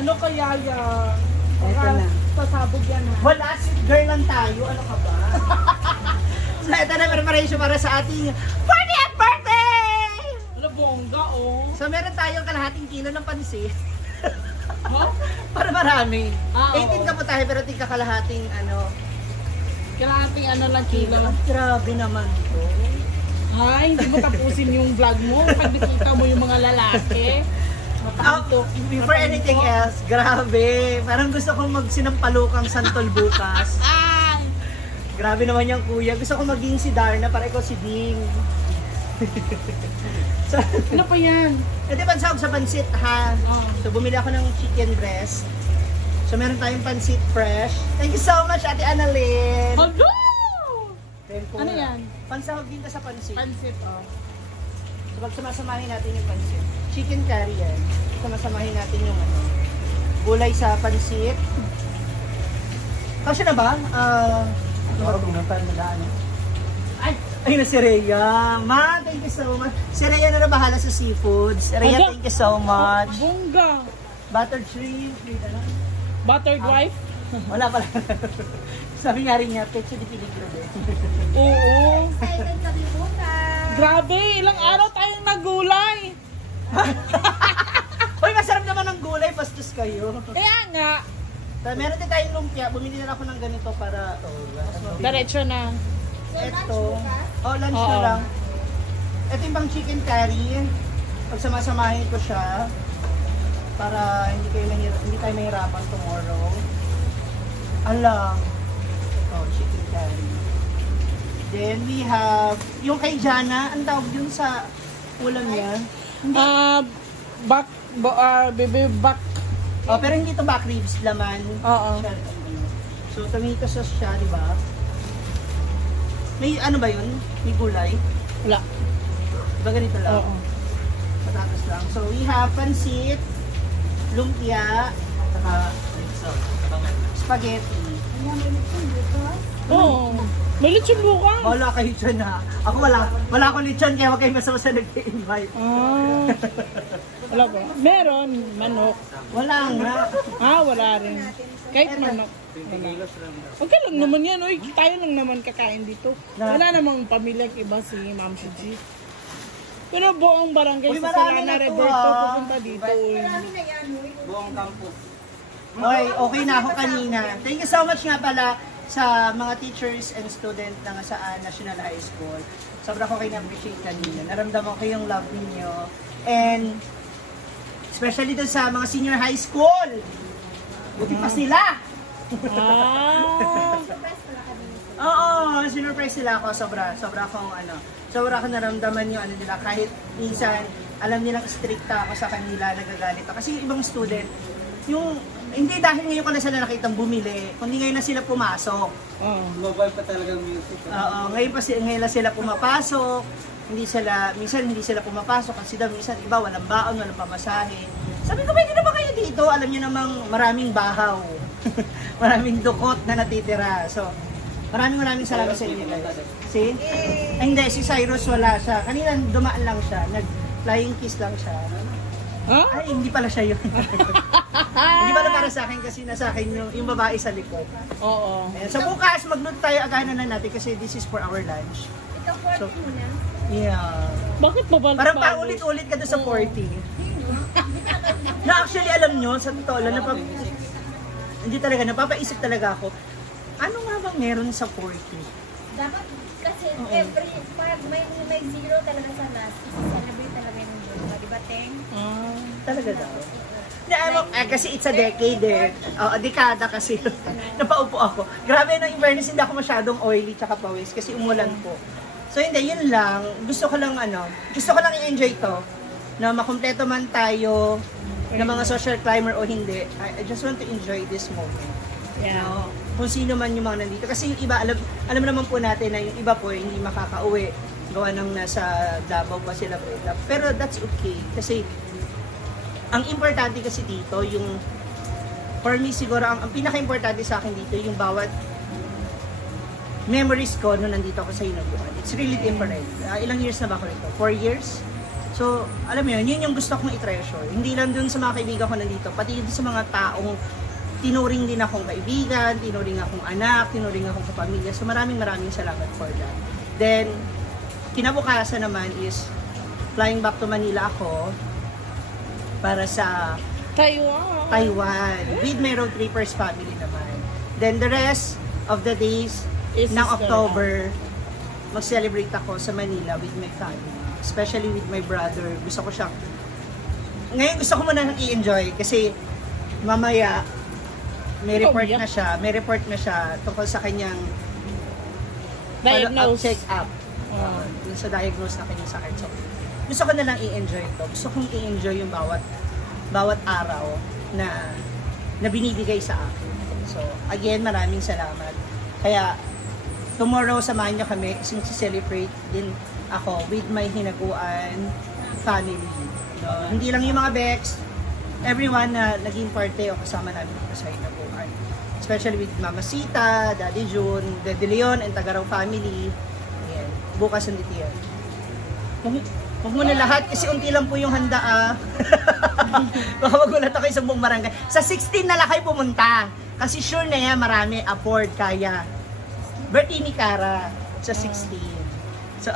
Ano kaya yan? Eto na. Sasabog yan ha. Wala, sweet girl lang tayo. Ano ka ba? So, ito na preparation para sa ating 40th birthday! Ano bongga oh. So, meron tayong kalahating kilo ng pansit. Huh? Para marami. Ah, 18 oo. ka po tayo, pero tika kalahating ano. Kailangan ano lang kilo. Grabe naman to. Ay, hindi mo tapusin yung vlog mo. Pag nakita mo yung mga lalaki. Mataantok. Before anything else, grabe. Parang gusto kong magsinampalukang santol bukas. Ay! Grabe naman yung kuya. Gusto ko maging si Darna para ikaw si Ding. So, Ano pa yan? hindi pansahog sa pansit ha. Oh. So bumili ako ng chicken breast. So meron tayong pansit fresh. Thank you so much Ate Annalyn. Hello! Tempo Ano na. yan? Pansahog din sa pansit. Pansit oh. So pagsamasamahin natin yung pansit. Chicken curry yan. Samasamahin natin yung ano. Gulay sa pansit. Kasi na ba? Ay! Ay na si Rhea. Ma, thank you so much. Si Rhea na bahala sa seafoods. Rhea, Aga. thank you so much. Bongga! Buttered shrimp. Ano? Buttered wife? Wala pala. Sabi nga rin niya, pecho di peligro din. Oo. Grabe, ilang araw tayong nagulay. Hoy, masarap naman ang gulay, pastos kayo. Kaya nga, Meron din tayong lumpia. Bumili na ako ng ganito para diretso na. Ito. Oh, lunch na Oo. lang. Ito yung pang chicken curry. Pagsamasamahin ko siya para hindi tayo mahirapan tomorrow. Alam. Ito, chicken curry. Then we have yung kay Jana, ang tawag yun sa ulam niya. Baby back. Oh, pero hindi ito back ribs, laman. Oo. Siya, so, tomato sauce siya, di ba? May ano ba yun? May gulay? Wala. Diba ganito lang? Oo. Patatas lang. So, we have pansit, lumpia, saka spaghetti. Oo. May lechon buka. Wala kayo dyan ha. Ako wala akong lechon kaya wag kayo masama nag-invite. Ah. Wala ba? Meron. Manok. Wala nga. Wala rin. Kahit manok. Wala. Okay lang naman yan. Oy, tayo lang naman kakain dito. Wala namang pamilyang iba si Ma'am Suji. Pero buong barangay Uy, sa marami Salana na to, Roberto ah. pupunta dito. Uy. Buong campus. Okay na ako kanina. Thank you so much nga pala sa mga teachers and student ng sa National High School. Sobrang ko kayo na-appreciate kanina. Naramdaman ko yung love ninyo. And especially doon sa mga senior high school. Buti pa sila. Oo, sinurprise sila ako. Sobra akong naramdaman yung ano nila. Kahit minsan, alam nilang stricta ako sa kanila, nagagalit ako. Kasi yung ibang student, hindi dahil ngayon ko na sila nakitang bumili, kundi ngayon na sila pumasok. Global pa talagang music. Oo, ngayon na sila pumapasok. Minsan hindi sila pumapasok kasi daw minsan iba walang baon, walang pamasahe. Sabi ko, pwede na ba kayo dito? Alam niyo namang maraming bahaw. Maraming dukot na natitira. So, maraming salamat sa inyo guys. See? Ay, hindi, si Cyrus wala siya. Kanina dumaan lang siya. Nag-flying kiss lang siya. Ha? Ay, hindi pala siya yun. Hindi pala para sa akin kasi nasa akin yung babae sa likod. Oo. Ayan. So bukas, mag-note tayo agahan na natin kasi this is for our lunch. So, yeah. Bakit babalik? Parang paulit-ulit ka doon sa 40. Na actually, alam nyo, sa totoo lang, hindi talaga, napapaisip talaga ako, ano nga bang meron sa 40? Dapat kasi pag may zero talaga sa last, celebrate talaga yung zero. Di ba, Teng? Talaga daw. Kasi it's a decade eh. Dekada kasi. Napaupo ako. Grabe na in fairness, hindi ako masyadong oily tsaka pawis kasi umulan po. So hindi, yun lang. Gusto ko lang i-enjoy to. Na makumpleto man tayo ng mga social climber o hindi. I just want to enjoy this moment. Yeah. Kung sino man yung mga nandito. Kasi yung iba, alam naman po natin na yung iba po hindi makakauwi. Gawa ng nasa Davao pa sila. Pero that's okay. Kasi ang importante kasi dito, for me siguro, ang pinaka-importante sa akin dito, yung bawat memories ko nung nandito ako sa Hinojoan. It's really different. Ilang years na ba ako rito? 4 years? So So, alam mo yun yung gusto kong i-treasure. Hindi lang dun sa mga kaibigan ko nandito, pati dun sa mga taong tinuring din akong kaibigan, tinuring akong anak, tinuring akong kapamilya. So, maraming salamat for that. Then, kinabukasan naman is flying back to Manila ako para sa Taiwan with my road trippers family naman. Then, the rest of the days ng October, mag-celebrate ako sa Manila with my family. Especially with my brother. Gusto ko siyang... Ngayon gusto ko muna i-enjoy kasi mamaya may report na siya tungkol sa kanyang check up. Yung sa diagnose na kanyang sakit. So, gusto ko na lang i-enjoy ito. Gusto kong i-enjoy yung bawat araw na binibigay sa akin. So, again, maraming salamat. Kaya, tomorrow, samahan niyo kami kasi celebrate din ako with my hinaguan family. No? Hindi lang yung mga Bex, everyone na naging parte o kasama namin sa hinaguan. Especially with Mama Sita, Daddy June, Daddy Leon, and Tagaraw family. Ayan. Bukas nandito yan. Huwag mo na lahat kasi unti lang po yung handa Baka magulat ako sa buong barangay. Sa 16 na lang kayo pumunta. Kasi sure na yan, marami afford, kaya. Birthday ni Cara sa 16. So,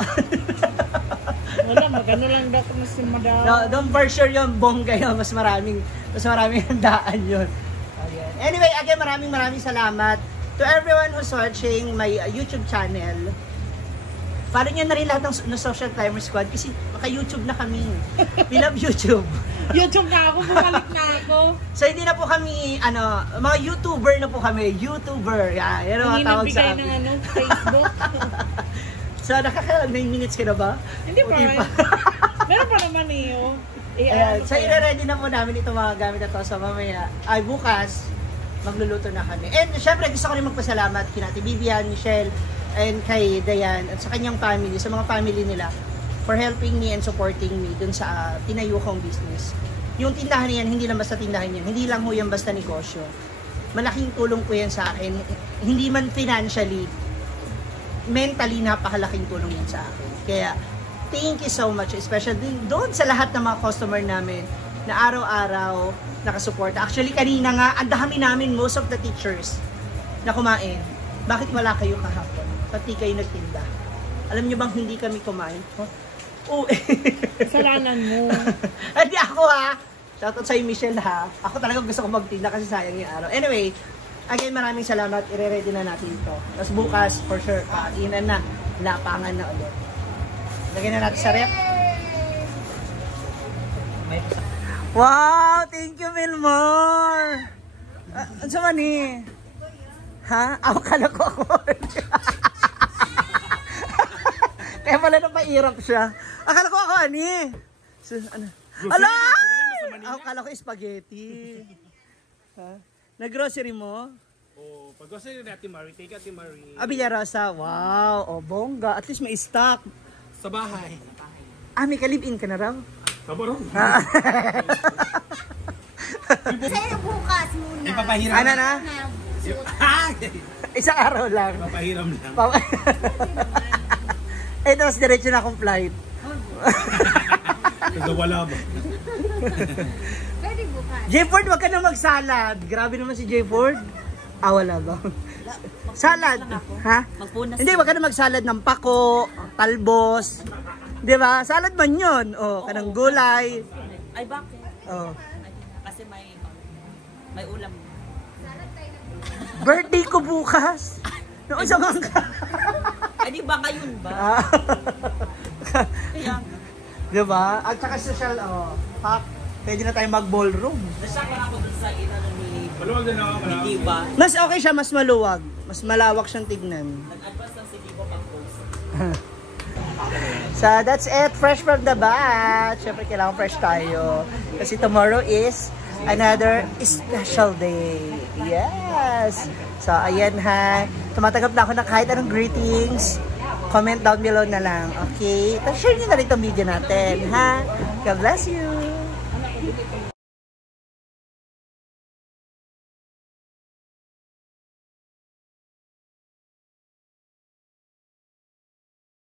wala, magano lang daw na si Madam. No, don't for sure yung bongga yun. Mas maraming handaan yun. Anyway, again, maraming salamat to everyone who's watching my YouTube channel. Follow nyo na rin lahat ng Social Climber Squad kasi maka-YouTube na kami. We love YouTube. YouTube na ako, bumalik na ako. So, hindi na po kami, mga YouTuber na po kami. YouTuber. Yan ang tawag sa amin. Hindi nagbigay ng Facebook. So, nakaka 9 minutes ka na ba? Hindi pa. Meron pa naman iyo. So, i-ready na po namin itong mga gamit na to. So, mamaya, bukas, magluluto na kami. And, syempre, gusto ko rin magpasalamat kina Ate Vivian, Michelle, and kay Dayan, at sa kanyang family, sa mga family nila, for helping me and supporting me dun sa tinayo kong business. Yung tindahan niyan, hindi lang basta tindahan yan. Hindi lang ho yan basta negosyo. Malaking tulong po yan sa akin. Hindi man financially, mentally, napakalaking tulong yan sa akin. Kaya, thank you so much, especially doon sa lahat ng mga customer namin na araw-araw nakasuporta. Actually, kanina nga, ang dami namin, most of the teachers na kumain. Bakit wala kayo kahapon? Pati kayo nagtinda. Alam nyo bang hindi kami kumain? Oh, Salanan mo. Hindi ako ha. Shoutout sa'yo, Michelle ha. Ako talaga gusto ko magtinda kasi sayang yung araw. Anyway, again, maraming salamat. I-ready na natin ito. Tapos bukas, for sure, kainan na. Lapangan na ulit. Lagyan na natin sa rep. Wow! Thank you, Milmore! Ano sa mani? Ha? Akala ko ako. Kaya pala napairap siya. Akala ko ako, ani? So, ano? Alay! Akala ko spaghetti. Ha? Nag-grocery mo? Oh, pag-grocery na Ate Marie, take Ate Marie. Villarosa, wow, bongga. At least may stock. Sa bahay. May ka-live-in ka na raw? Kabarong. Sa'yo bukas muna. Ipapahiram. Ano na? Isang araw lang. Ipapahiram lang. Tapos diretso na akong flight. Wala ba? Pwede bukas. J-Ford, wag ka na mag-salad. Grabe naman si J-Ford. Wala ba? Salad. Ha? Hindi, wag ka na mag-salad ng pako, talbos. Di ba? Salad man yun. Kanang gulay. Ay, bakit? Kasi may ulam. Birthday ko bukas. Noon sa mga Ay, di ba ngayon ba? Kaya, di ba? At saka social, pwede na tayo mag-ballroom. nasya ko ako dun sa inano ni Maluwag din ako. Diva. Mas okay siya, mas maluwag. Mas malawak siyang tignan. Nag-advance lang si Diva pag-post. So, that's it. Fresh from the batch. Siyempre, kailangan fresh tayo. Kasi tomorrow is another special day. Yes! So, ayan ha. Tumatanggap na ako ng kahit anong greetings. Comment down below na lang. Okay? Tapos share nyo na rin itong video natin, ha? God bless you!